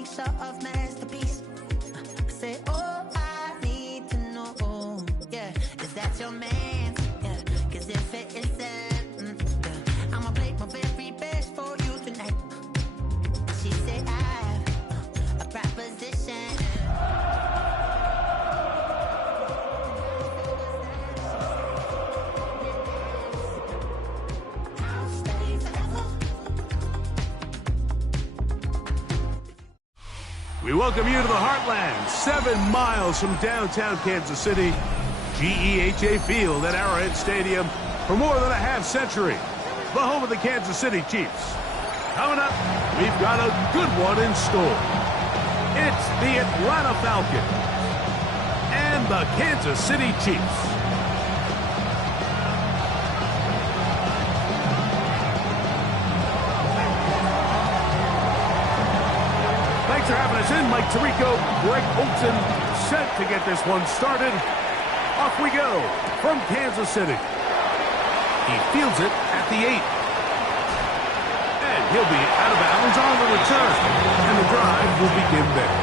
picture of masterpiece. Say, oh, I need to know, yeah, is that your man? Yeah, 'cause if it isn't, yeah, I'ma play my very best for you tonight. She said, I have a proposition. We welcome you to the Heartland, 7 miles from downtown Kansas City, GEHA Field at Arrowhead Stadium for more than a half-century, the home of the Kansas City Chiefs. Coming up, we've got a good one in store. It's the Atlanta Falcons and the Kansas City Chiefs. Thanks for having us in. Mike Tirico, Greg Olson, set to get this one started. Off we go from Kansas City. He fields it at the 8. And he'll be out of bounds on the return. And the drive will begin there.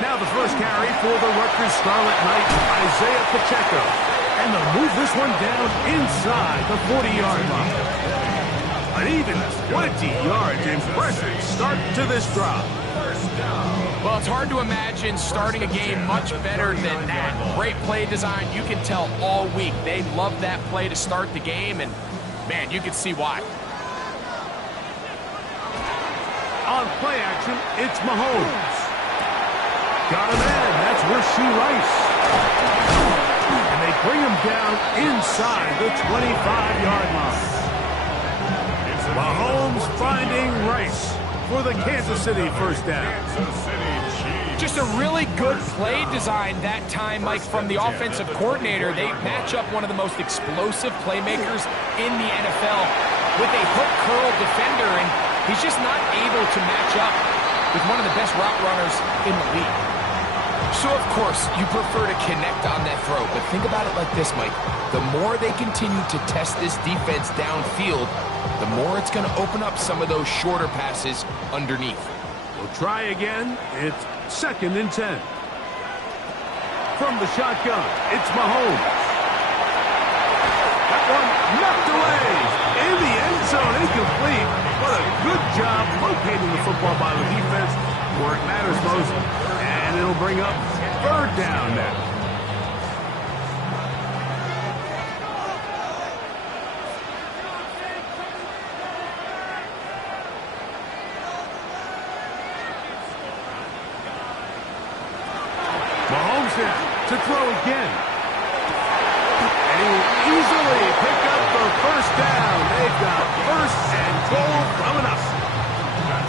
Now the first carry for the Rutgers Scarlet Knights, Isaiah Pacheco. And they'll move this one down inside the 40-yard line. An even 20 yards. Impressive start to this drive. Well, it's hard to imagine starting a game much better than that. Great play design. You can tell all week they love that play to start the game, and, man, you can see why. On play action, it's Mahomes. Got him in. That's Rashee Rice. And they bring him down inside the 25-yard line. Mahomes finding Rice for the Kansas City first down. Just a really good play design that time, Mike, from the offensive coordinator. They match up one of the most explosive playmakers in the NFL with a hook curl defender, and he's just not able to match up with one of the best route runners in the league. So, of course, you prefer to connect on that throw, but think about it like this, Mike. The more they continue to test this defense downfield, the more it's going to open up some of those shorter passes underneath. We'll try again. It's 2nd and 10. From the shotgun, it's Mahomes. That one knocked away. In the end zone, incomplete. What a good job locating the football by the defense where it matters most. And it'll bring up 3rd down now. Mahomes to throw again. And he will easily pick up the first down. They've got 1st and goal coming up.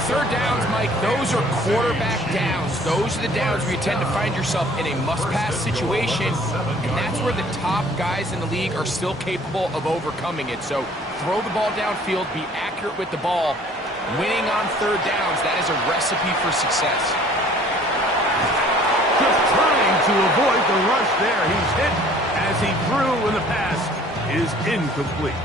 3rd downs, Mike, those are quarterback downs. Those are the downs where you tend to find yourself in a must-pass situation, and that's where the top guys in the league are still capable of overcoming it. So throw the ball downfield, be accurate with the ball. Winning on 3rd downs, that is a recipe for success. Just trying to avoid the rush there. He's hit as he threw, and the pass is incomplete.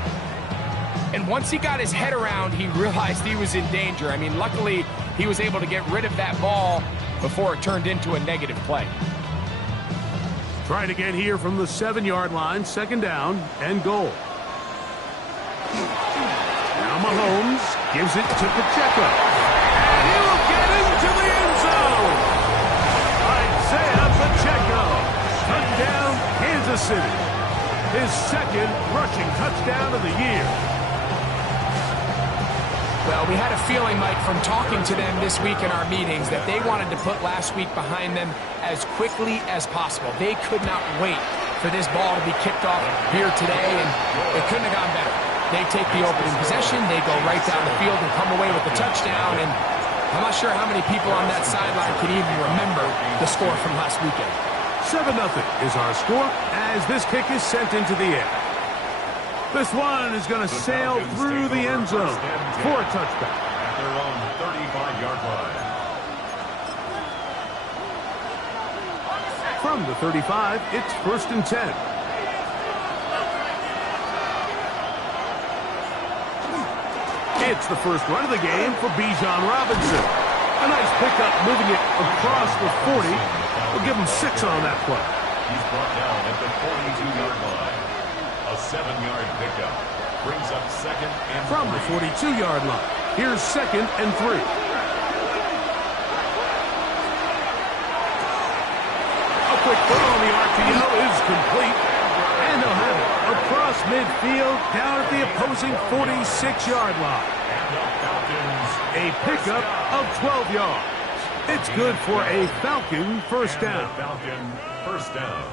And once he got his head around, he realized he was in danger. I mean, luckily, he was able to get rid of that ball before it turned into a negative play. Trying again here from the 7-yard line, 2nd down and goal. Now Mahomes gives it to Pacheco. And he will get into the end zone. Isaiah Pacheco. Touchdown, Kansas City. His 2nd rushing touchdown of the year. Well, we had a feeling, Mike, from talking to them this week in our meetings that they wanted to put last week behind them as quickly as possible. They could not wait for this ball to be kicked off here today, and it couldn't have gone better. They take the opening possession, they go right down the field and come away with the touchdown, and I'm not sure how many people on that sideline can even remember the score from last weekend. 7-0 is our score as this kick is sent into the air. This one is going to sail through the end zone for a touchback. At their own 35-yard line. From the 35, it's 1st and 10. It's the first run of the game for Bijan Robinson. A nice pickup moving it across the 40. We'll give him 6 on that play. He's brought down at the 42-yard line. A 7-yard pickup brings up 2nd and 3. From the 42-yard line, here's 2nd and 3. A quick throw on the RPO is complete. And they'll have it across midfield down at the opposing 46-yard line. A pickup of 12 yards. It's good for a Falcon first down. Falcon first down.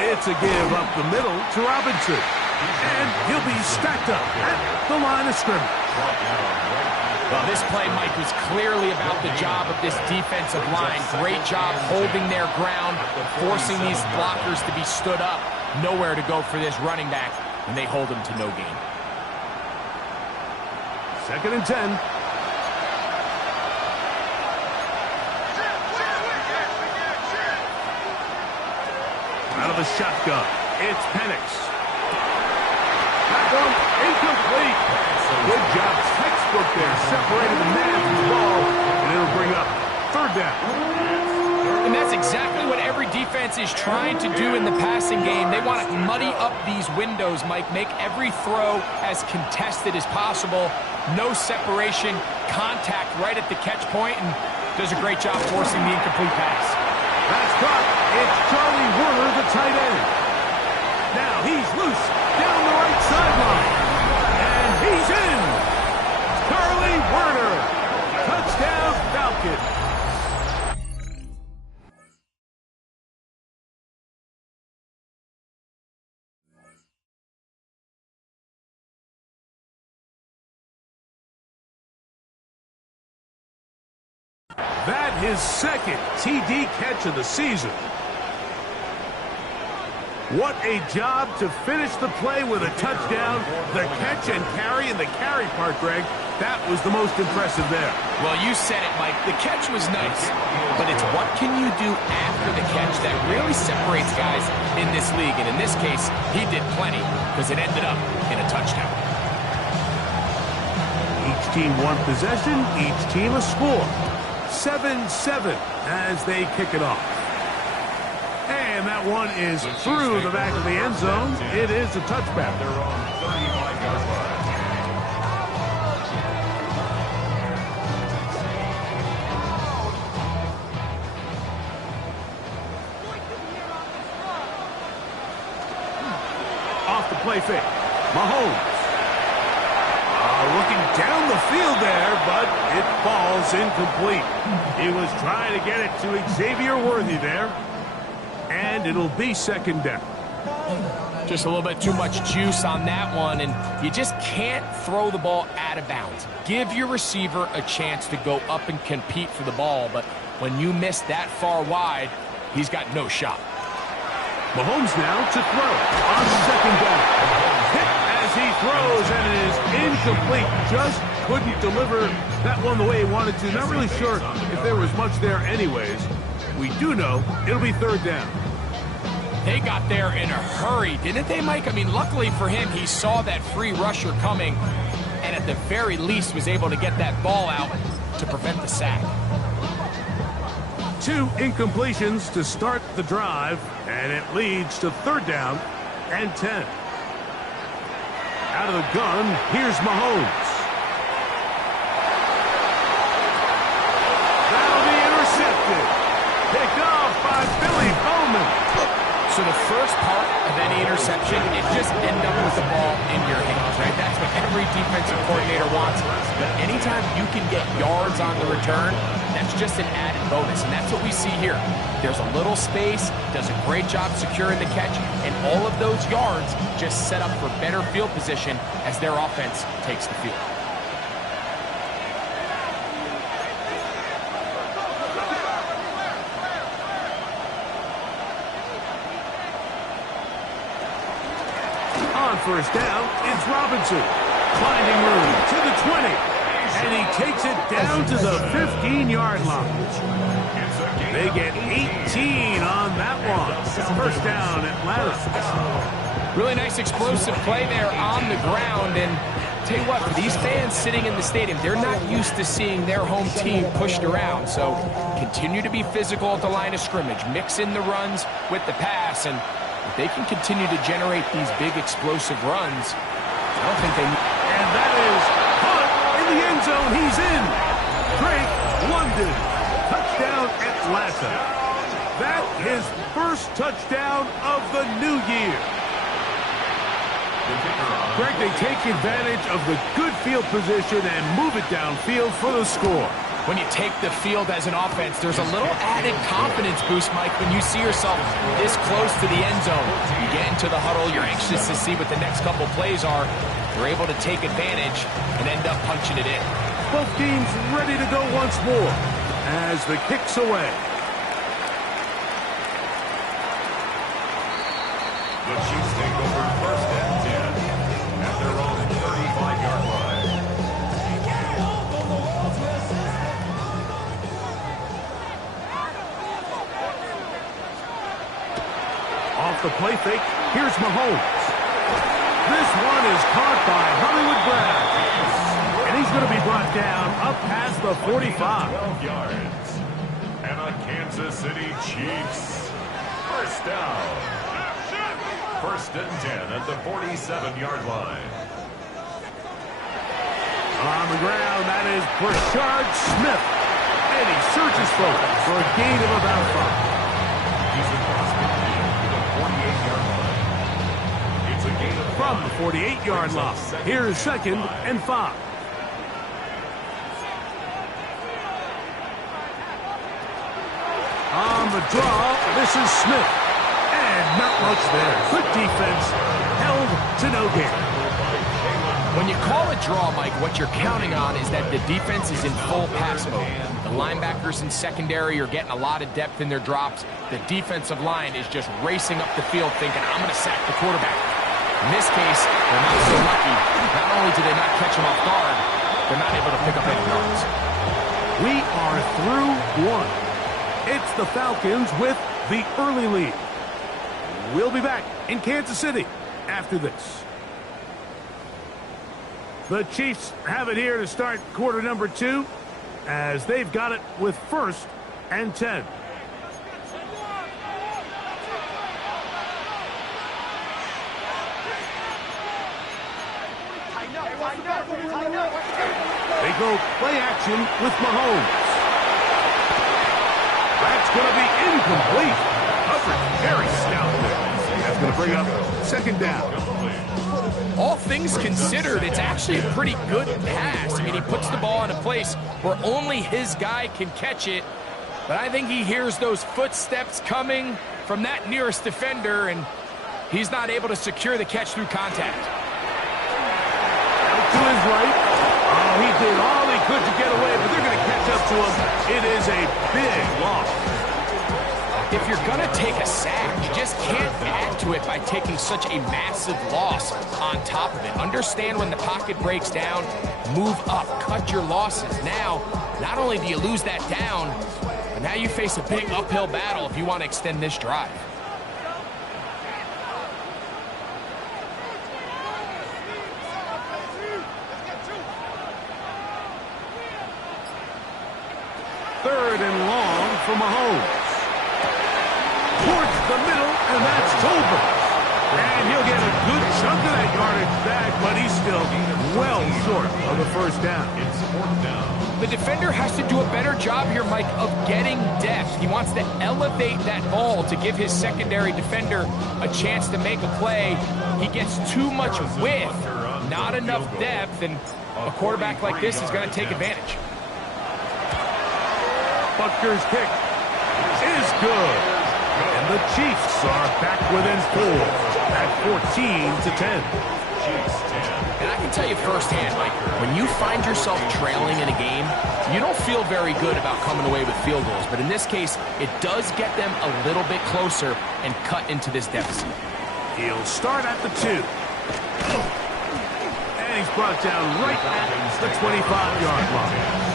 It's a give up the middle to Robinson. And he'll be stacked up at the line of scrimmage. Well, this play, Mike, was clearly about the job of this defensive line. Great job holding their ground, forcing these blockers to be stood up. Nowhere to go for this running back, and they hold him to no gain. 2nd and 10. Out of the shotgun, it's Penix. That one incomplete. Good job, textbook there, separating the man from the ball, and it'll bring up 3rd down. And that's exactly what every defense is trying to do in the passing game. They want to muddy up these windows, Mike, make every throw as contested as possible. No separation, contact right at the catch point, and does a great job forcing the incomplete pass. That's caught. It's Charlie Werner, the tight end. Now he's loose down the right sideline. And he's in. Charlie Werner. Touchdown, Falcon. That his 2nd TD catch of the season. What a job to finish the play with a touchdown. The catch and carry, and the carry part, Greg, that was the most impressive there. Well, you said it, Mike. The catch was nice, but it's what can you do after the catch that really separates guys in this league. And in this case, he did plenty because it ended up in a touchdown. Each team one possession, each team a score. 7-7 as they kick it off. And that one is through the back of the end zone. It is a touchback. They're on 35-yard line. Off the play fake. Mahomes. Looking down the field there, but it falls incomplete. He was trying to get it to Xavier Worthy there. And it'll be 2nd down. Just a little bit too much juice on that one, and you just can't throw the ball out of bounds. Give your receiver a chance to go up and compete for the ball, but when you miss that far wide, he's got no shot. Mahomes now to throw on 2nd down. Hit as he throws, and it is incomplete. Just couldn't deliver that one the way he wanted to. Not really sure if there was much there anyways. We do know it'll be 3rd down. They got there in a hurry, didn't they, Mike? I mean, luckily for him, he saw that free rusher coming and at the very least was able to get that ball out to prevent the sack. 2 incompletions to start the drive, and it leads to 3rd down and 10. Out of the gun, here's Mahomes. That'll be intercepted. Picked off by Billy Bowman. So the first part of any interception is just end up with the ball in your hands, right? That's what every defensive coordinator wants. But anytime you can get yards on the return, that's just an added bonus. And that's what we see here. There's a little space, does a great job securing the catch, and all of those yards just set up for better field position as their offense takes the field. On first down, it's Robinson. Finding room to the 20. And he takes it down to the 15-yard line. They get 18 on that one. First down, Atlanta. Really nice explosive play there on the ground. And tell you what, for these fans sitting in the stadium, they're not used to seeing their home team pushed around. So continue to be physical at the line of scrimmage. Mix in the runs with the pass. And if they can continue to generate these big explosive runs, I don't think they need... And that is caught in the end zone. He's in. Drake London. Touchdown Atlanta. That his first touchdown of the new year. Greg, they take advantage of the good field position and move it downfield for the score. When you take the field as an offense, there's a little added confidence boost, Mike, when you see yourself this close to the end zone. You get into the huddle, you're anxious to see what the next couple plays are. You're able to take advantage and end up punching it in. Both teams ready to go once more as the kick's away. The Chiefs take over first and 10 at their own 35-yard line. Off the play fake, here's Mahomes. This one is caught by Hollywood Brown. And he's going to be brought down up past the 45. 12 yards. And a Kansas City Chiefs. First down. First and 10 at the 47-yard line. On the ground, that is Brashard Smith. And he surges forward for a gain of about 5. He's across midfield to the 48-yard line. It's a gain of 5. From the 48-yard line, here's second and 5. On the draw, this is Smith. And not much there. Good defense, held to no gain. When you call a draw, Mike, what you're counting on is that the defense is in full pass mode. The linebackers in secondary are getting a lot of depth in their drops. The defensive line is just racing up the field thinking, I'm going to sack the quarterback. In this case, they're not so lucky. Not only do they not catch him off guard, they're not able to pick up any yards. We are through one. It's the Falcons with the early lead. We'll be back in Kansas City after this. The Chiefs have it here to start quarter number 2 as they've got it with first and 10. They go play action with Mahomes. That's going to be incomplete. Coverage very stout there. That's going to bring up second down. All things considered, it's actually a pretty good pass. I mean, he puts the ball in a place where only his guy can catch it. But I think he hears those footsteps coming from that nearest defender, and he's not able to secure the catch through contact. Out to his right. Oh, he did all he could to get away, but they're going to catch up to him. It is a big loss. If you're going to take a sack, you just can't add to it by taking such a massive loss on top of it. Understand when the pocket breaks down, move up, cut your losses. Now, not only do you lose that down, but now you face a big uphill battle if you want to extend this drive. Third and long for Mahomes. Towards the middle, and that's Tolbert. And he'll get a good chunk of that yardage back, but he's still well short of the first down. It's fourth down. The defender has to do a better job here, Mike, of getting depth. He wants to elevate that ball to give his secondary defender a chance to make a play. He gets too much width, not enough depth, and a quarterback like this is going to take advantage. Butker's kick is good. And the Chiefs are back within 4 at 14-10. And I can tell you firsthand, Mike, when you find yourself trailing in a game, you don't feel very good about coming away with field goals. But in this case, it does get them a little bit closer and cut into this deficit. He'll start at the 2. And he's brought down right at the 25-yard line.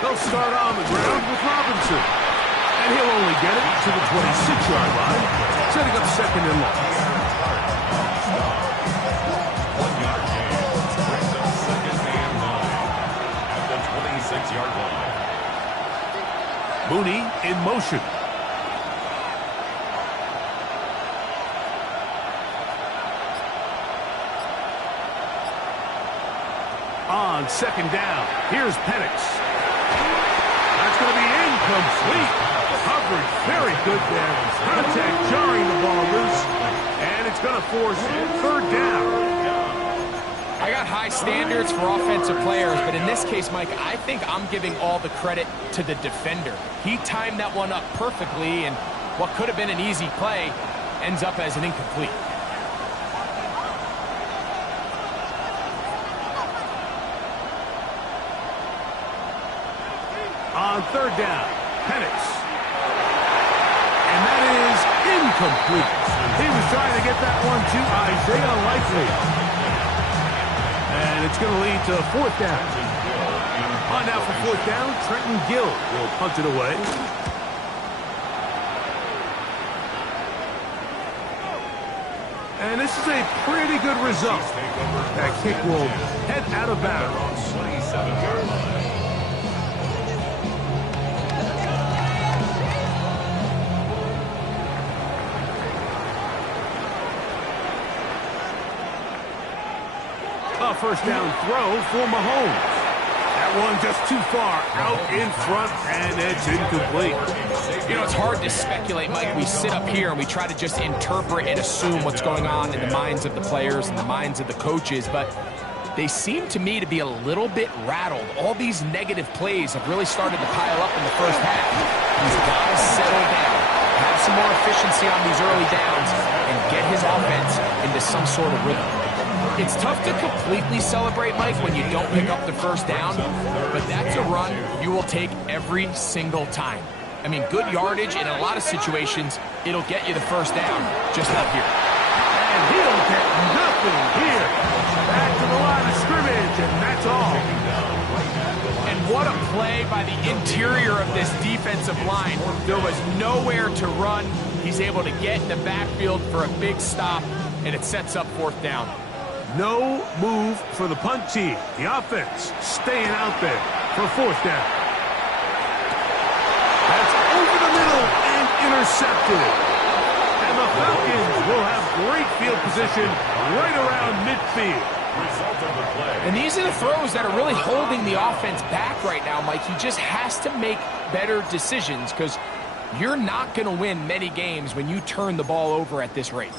They'll start on the ground with Robinson. And he'll only get it to the 26-yard line, setting up second and long. 1 yard gain. Brings up second and 9 at the 26-yard line. Mooney in motion. On second down, here's Penix. That's going to be incomplete. Coverage very good there. Contact jarring the ball loose. And it's going to force third down. I got high standards for offensive players, but in this case, Mike, I think I'm giving all the credit to the defender. He timed that one up perfectly, and what could have been an easy play ends up as an incomplete. On third down, Penix. And that is incomplete. He was trying to get that one to Isaiah Likely. And it's going to lead to fourth down. On now for fourth down, Trenton Gill will punt it away. And this is a pretty good result. That kick will head out of bounds. 27-yard line. A first down throw for Mahomes. That one just too far out in front, and it's incomplete. You know, it's hard to speculate, Mike. We sit up here and we try to just interpret and assume what's going on in the minds of the players and the minds of the coaches, but they seem to me to be a little bit rattled. All these negative plays have really started to pile up in the first half. He's got to settle down, have some more efficiency on these early downs, and get his offense into some sort of rhythm. It's tough to completely celebrate, Mike, when you don't pick up the first down, but that's a run you will take every single time. I mean, good yardage in a lot of situations, it'll get you the first down, just not here. And he'll get nothing here. Back to the line of scrimmage, and that's all. And what a play by the interior of this defensive line. There was nowhere to run. He's able to get in the backfield for a big stop, and it sets up fourth down. No move for the punt team. The offense staying out there for fourth down. That's over the middle and intercepted. And the Falcons will have great field position right around midfield. And these are the throws that are really holding the offense back right now, Mike. He just has to make better decisions because you're not going to win many games when you turn the ball over at this rate.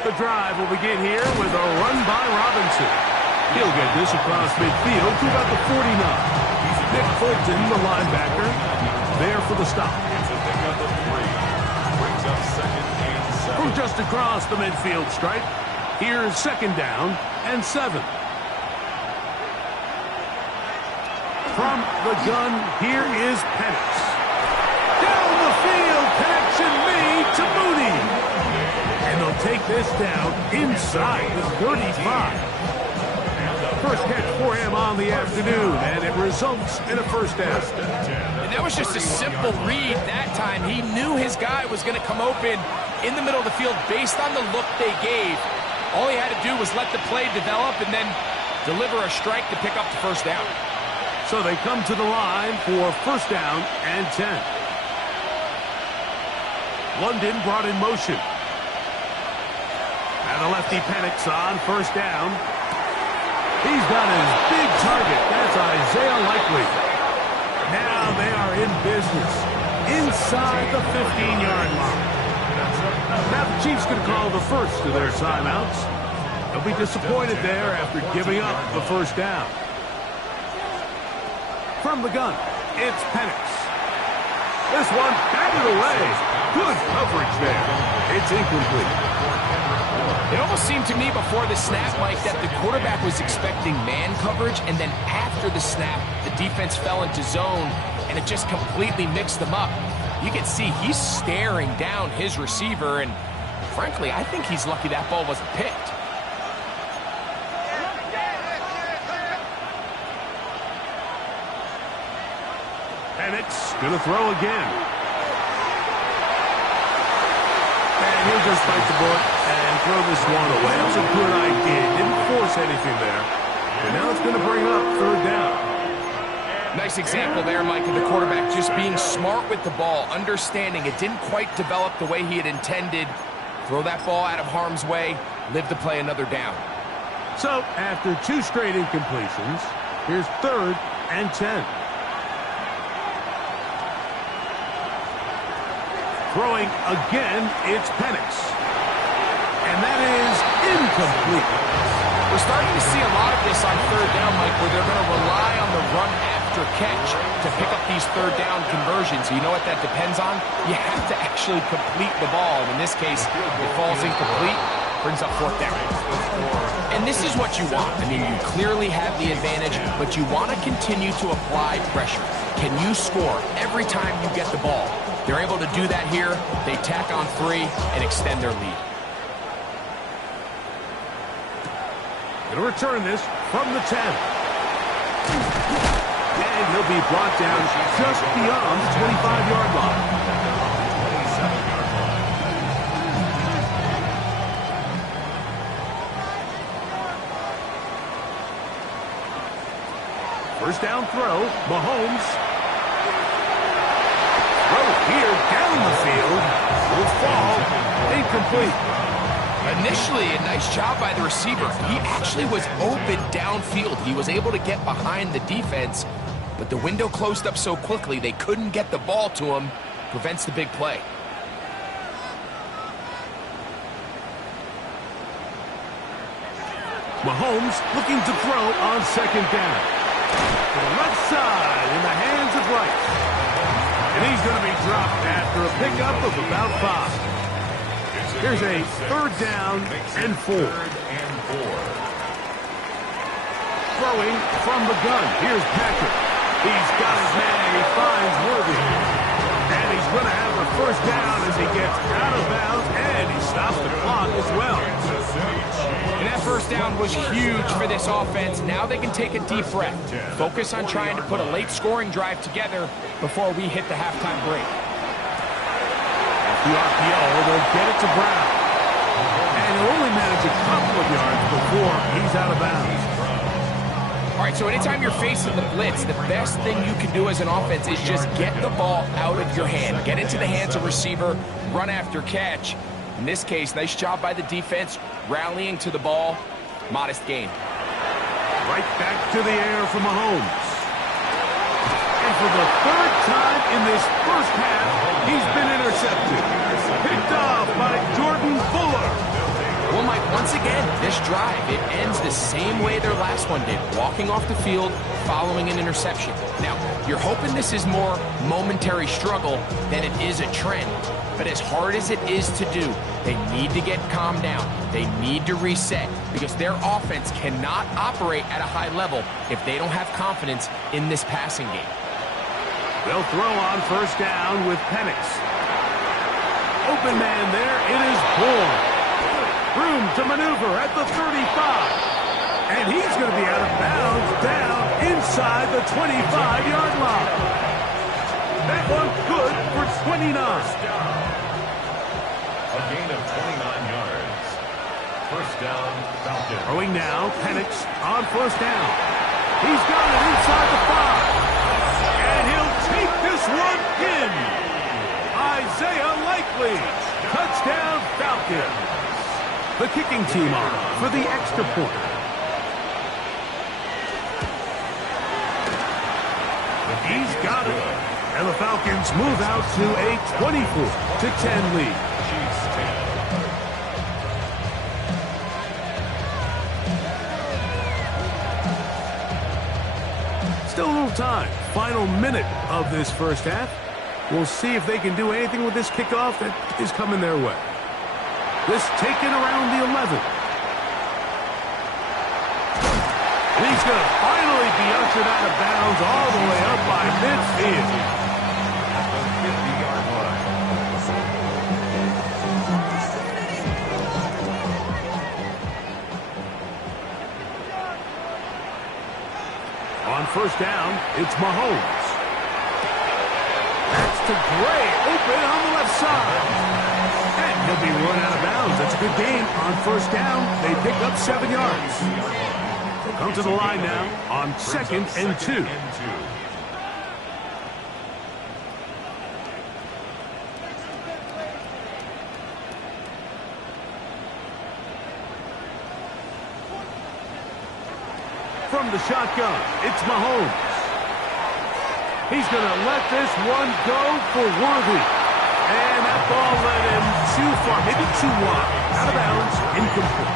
The drive will begin here with a run by Robinson. He'll get this across midfield to about the 49. Nick Fulton, the linebacker, there for the stop. From just across the midfield stripe, here's second down and 7. From the gun, here is Penix. Down the field, connection made to Mooney. And they'll take this down inside the 35. First catch for him on the afternoon, and it results in a first down. And that was just a simple read that time. He knew his guy was going to come open in the middle of the field based on the look they gave. All he had to do was let the play develop and then deliver a strike to pick up the first down. So they come to the line for first down and 10. London brought in motion. And the lefty Penix on first down. He's got his big target. That's Isaiah Likely. Now they are in business inside the 15-yard line. Now the Chiefs going to call the first of their timeouts. They'll be disappointed there after giving up the first down. From the gun, it's Penix. This one batted away. Good coverage there. It's incomplete. It almost seemed to me before the snap, Mike, that the quarterback was expecting man coverage, and then after the snap, the defense fell into zone, and it just completely mixed them up. You can see he's staring down his receiver, and frankly, I think he's lucky that ball wasn't picked. Penix going to throw again. And he'll just bite the bullet and throw this one away. That was a good idea. Didn't force anything there. And now it's going to bring up third down. Nice example there, Mike, of the quarterback just being smart with the ball, understanding it didn't quite develop the way he had intended. Throw that ball out of harm's way, live to play another down. So, after 2 straight incompletions, here's 3rd and 10. Throwing again, it's Penix. And that is incomplete. We're starting to see a lot of this on third down, Mike, where they're going to rely on the run after catch to pick up these third down conversions. You know what that depends on? You have to actually complete the ball. And in this case, it falls incomplete, brings up 4th down. And this is what you want. I mean, you clearly have the advantage, but you want to continue to apply pressure. Can you score every time you get the ball? They're able to do that here. They tack on 3 and extend their lead. Going to return this from the 10. And he'll be brought down just beyond the 25-yard line. First down throw, Mahomes. Throw here down the field. Will fall incomplete. Initially, a nice job by the receiver. He actually was open downfield. He was able to get behind the defense, but the window closed up so quickly they couldn't get the ball to him. Prevents the big play. Mahomes looking to throw on 2nd down. To the left side in the hands of Rice. And he's going to be dropped after a pickup of about 5. Here's a 3rd down and 4. Throwing from the gun. Here's Patrick. He's got his man. He finds Worthy. And he's going to have the first down as he gets out of bounds. And he stops the clock as well. And that first down was huge for this offense. Now they can take a deep breath. Focus on trying to put a late scoring drive together before we hit the halftime break. The RPO, they'll get it to Brown. And he'll only manage a couple of yards before he's out of bounds. All right, so anytime you're facing the blitz, the best thing you can do as an offense is just get the ball out of your hand. Get into the hands of receiver, run after catch. In this case, nice job by the defense, rallying to the ball. Modest gain. Right back to the air for Mahomes. And for the 3rd time in this first half, he's been intercepted. Picked off by Jordan Fuller. Well, Mike, once again, this drive, it ends the same way their last one did. Walking off the field, following an interception. Now, you're hoping this is more momentary struggle than it is a trend. But as hard as it is to do, they need to get calmed down. They need to reset because their offense cannot operate at a high level if they don't have confidence in this passing game. They'll throw on 1st down with Penix. Open man there. It is Bourne. Room to maneuver at the 35. And he's going to be out of bounds down inside the 25-yard line. That one good for 29. A gain of 29 yards. First down, Falcons. Throwing now, Penix on 1st down. He's got it inside the 5. And he'll take this one in. Isaiah Likely. Touchdown, Falcons. The kicking team on for the extra point. He's got it And the Falcons move out to a 24-10 lead. Chiefs 10. Still a little time. Final minute of this first half. We'll see if they can do anything with this kickoff that is coming their way. This taken around the 11. And he's going to finally be ushered out of bounds all the way up by midfield. At the 50-yard line. On first down, it's Mahomes. That's to Gray, open on the left side. And he'll be run out of bounds. That's a good game. On first down, they pick up 7 yards. They'll come to the line now on 2nd and 2. From the shotgun, it's Mahomes. He's going to let this one go for Worthy. And that ball led him too far, maybe too wide. Out of bounds, incomplete.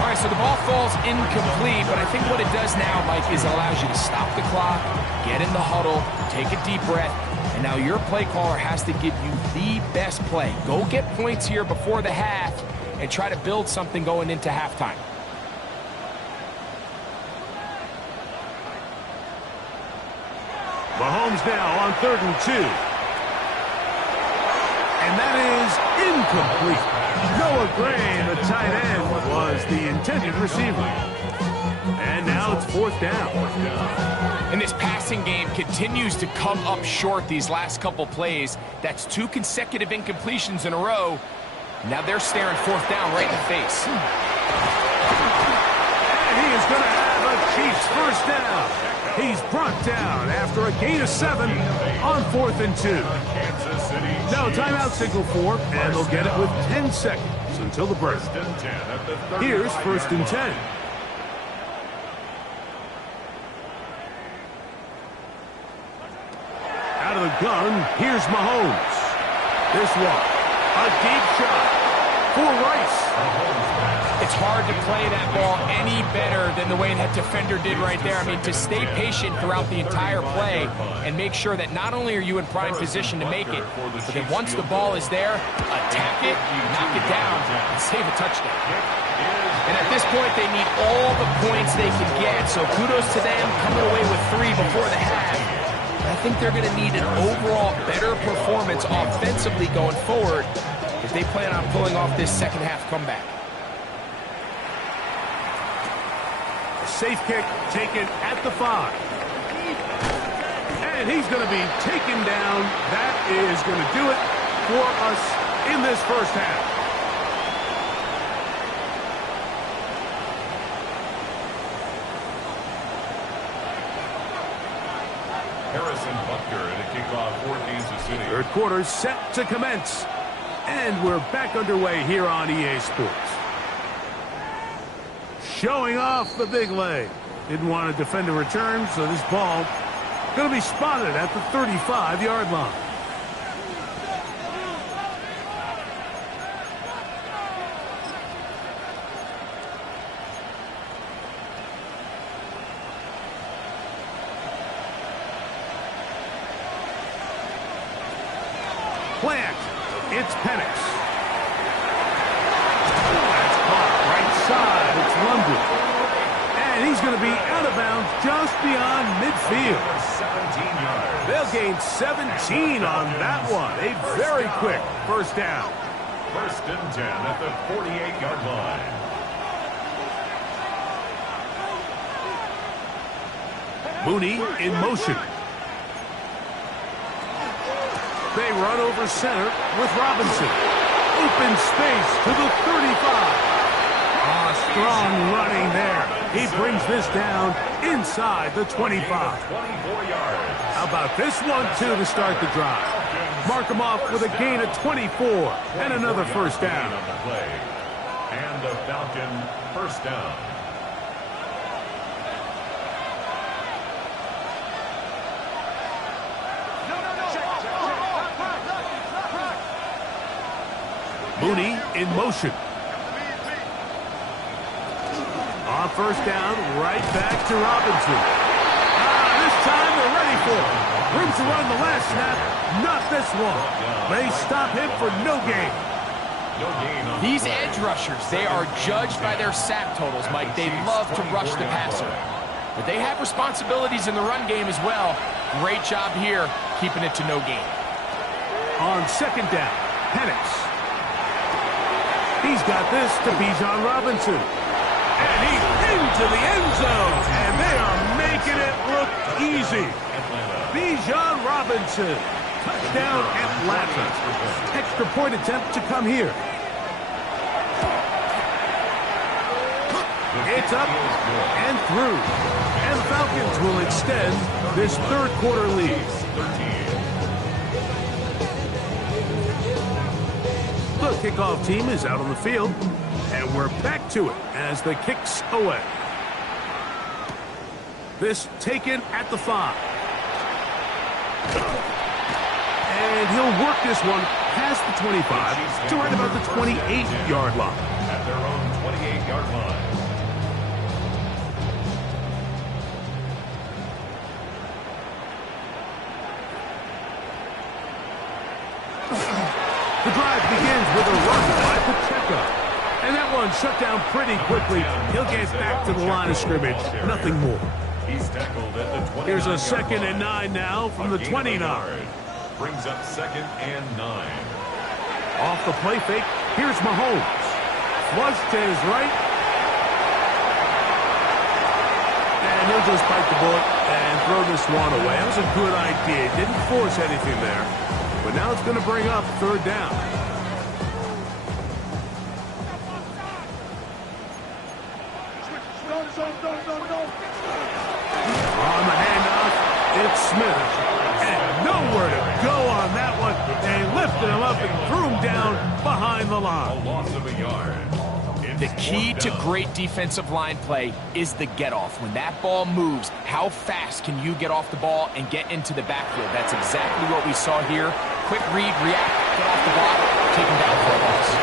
All right, so the ball falls incomplete, but I think what it does now, Mike, is it allows you to stop the clock, get in the huddle, take a deep breath, and now your play caller has to give you the best play. Go get points here before the half and try to build something going into halftime. Mahomes now on 3rd and 2. And that is incomplete. Noah Gray, the tight end, was the intended receiver. And now it's 4th down. And this passing game continues to come up short these last couple plays. That's 2 consecutive incompletions in a row. Now they're staring 4th down right in the face. And he is going to have a Chiefs first down. He's brought down after a gain of 7 on 4th and 2. Now timeout signal 4, and they'll get it with 10 seconds until the break. Here's 1st and 10. Out of the gun, here's Mahomes. This one, a deep shot for Rice. It's hard to play that ball any better than the way that defender did right there. I mean, to stay patient throughout the entire play and make sure that not only are you in prime position to make it, but then once the ball is there, attack it, knock it down, and save a touchdown. And at this point, they need all the points they can get, so kudos to them coming away with 3 before the half. I think they're going to need an overall better performance offensively going forward if they plan on pulling off this second half comeback. Safe kick taken at the 5. And he's going to be taken down. That is going to do it for us in this first half. Harrison Butker in a kickoff for Kansas City. Third quarter set to commence. And we're back underway here on EA Sports. Showing off the big leg. Didn't want to defend a return, so this ball going to be spotted at the 35-yard line. Plant. It's Penix. That's caught right side. It's London. And he's going to be out of bounds just beyond midfield. 17 yards. They'll gain 17 on that one. A very quick first down. 1st and 10 at the 48-yard line. Mooney in motion. They run over center with Robinson. Open space to the 35. Strong running there. He brings this down inside the 25. 24 yards. How about this one, too, to start the drive? Mark him off with a gain of 24 and another first down. On the play. And the Falcon first down. in motion. On first down, right back to Robinson. This time they're ready for it. Room to run the last snap, not this one. They stop him for no gain. These edge rushers, they are judged by their sack totals, Mike. They love to rush the passer. But they have responsibilities in the run game as well. Great job here, keeping it to no gain. On second down, Penix. He's got this to Bijan Robinson. And he's into the end zone. And they are making it look easy. Bijan Robinson. Touchdown Atlanta. Extra point attempt to come here. It's up and through. And the Falcons will extend this third quarter lead. The kickoff team is out on the field, and we're back to it as the kick's away. This taken at the 5. And he'll work this one past the 25 to right about the 28-yard line. At their own 28-yard line. The drive begins with a run by Pacheco. And that one shut down pretty quickly. He'll get back to the line of scrimmage. Nothing more. He's tackled at the 29. Here's a 2nd and 9 now from the 29. Brings up 2nd and 9. Off the play fake, here's Mahomes. Flush to his right. And he'll just bite the bullet and throw this one away. That was a good idea. Didn't force anything there. But now it's going to bring up third down. On the handoff, it's Smith. And nowhere to go on that one. They lifted him up and threw him down behind the line. A loss of a yard. The key to great defensive line play is the get-off. When that ball moves, how fast can you get off the ball and get into the backfield? That's exactly what we saw here. Quick read, react, get off the block, take him down for a loss.